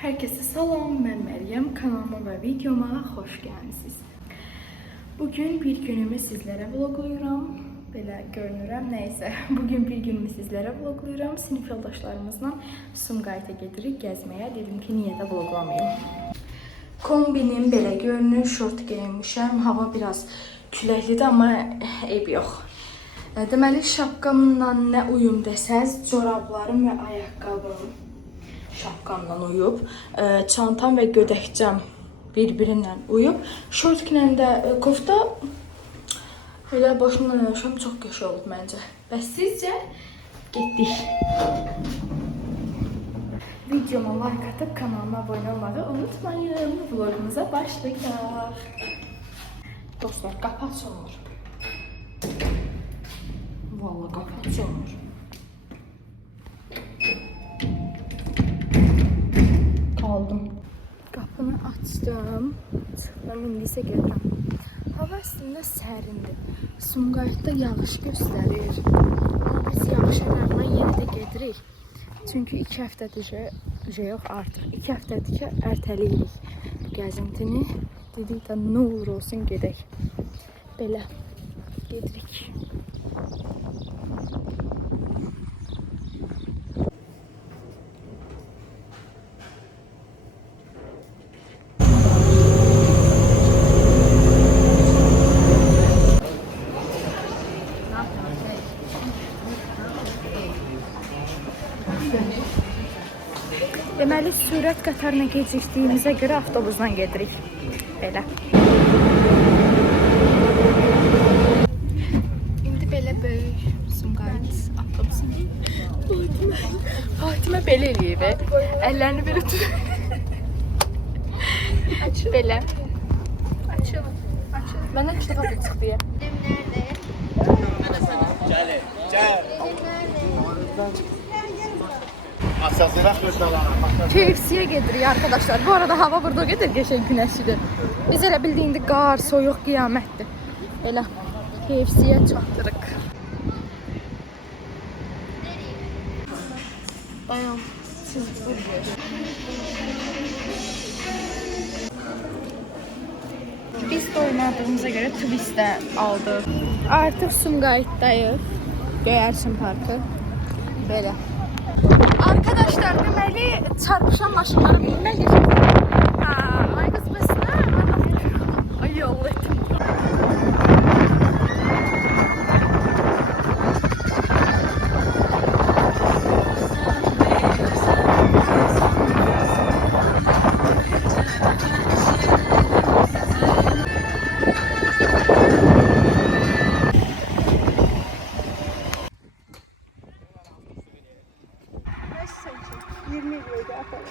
Herkese salam, mən Məryəm. Kanalıma və videoma xoş gəlmisiniz. Bugün bir günümü sizlərə vlogluyuram. Belə görünürəm, nəysə. Bugün bir günümü sizlərə vlogluyuram. Sinif yoldaşlarımızla Sumqayıta gedirik gəzməyə. Dedim ki, niyə də vloglamayım. Kombinim belə görünür, şort geyinmişəm. Hava biraz küləklidir, amma eyb yox. Deməli, şapkamla nə uyum desəz, corablarım və ayaqqabım şapkamla uyub. Çantam və gödəkcəm bir-birindən uyub. Şortklə də kofta elə başımdan eləşəm, çox qəşəng olub məncə. Bəs sizcə? Getdik. Videoma like atıp kanalıma abone olmayı unutmayın. Vlogumuza başlayaq. Dostlar, qapı açılmır. Vallahi qapı açılmır. Kaldım. Qapını açdım. Çıxdım, indi isə gedirəm. Hava əslində sərindir. Sumqayıtda yağış göstərir. Amma biz yağış əmərlə yenə də gedirik. Çünki 2 həftədir yox, artıq 2 həftədir ki, ərtələyirik bu gəzintini. Dedik də nə olur olsun gedək. Belə gedirik. Deməli, sürət qatarına gecikdiyimizə görə avtobusla gedirik. Belə. İndi belə böyük Sumqayıt avtobusu. Fatimə belə eləyib. Əllərini belə tutur. Açıl. Belə. Açıl. Açıl. Mənə çıxıb çıxdı deyə. Gəl. KFC'ye gedirik arkadaşlar. Bu arada hava burada gedir, geçen güneşlidir. Biz elə bildiğinde qar, soyuq, qiyamətdir. Elə KFC'ye çatdırıq. Dayan, siz burger. Biz doymadığımıza göre twist de aldık. Artık Sumqayıtdayıq. Göyərçin parkı. Belə. Arkadaşlar, deməli çarpışan maşınlara binmək geçəcək. Ay qız bəsinə. Ay yol etdim.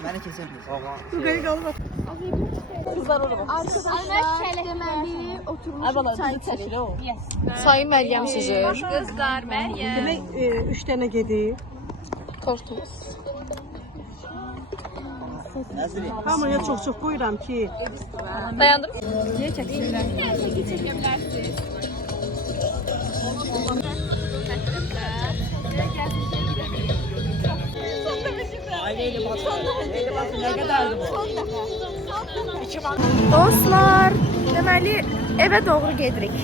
Beni kesebiliriz. Yukarı kalma. Kızlar orada. Arkadaşlar, deməli oturmuş çay içirik. Sayın Məryəm sizi. Kızlar, Məryəm. Demek 3 tane gedi. Tortumuz. Hamıya çok koyuram ki. Dayandım. Niye çəkirlər? Çəkebilirsiniz. Aileyle bak. Ne kadardı bu? Dostlar, deməli evə doğru gedirik.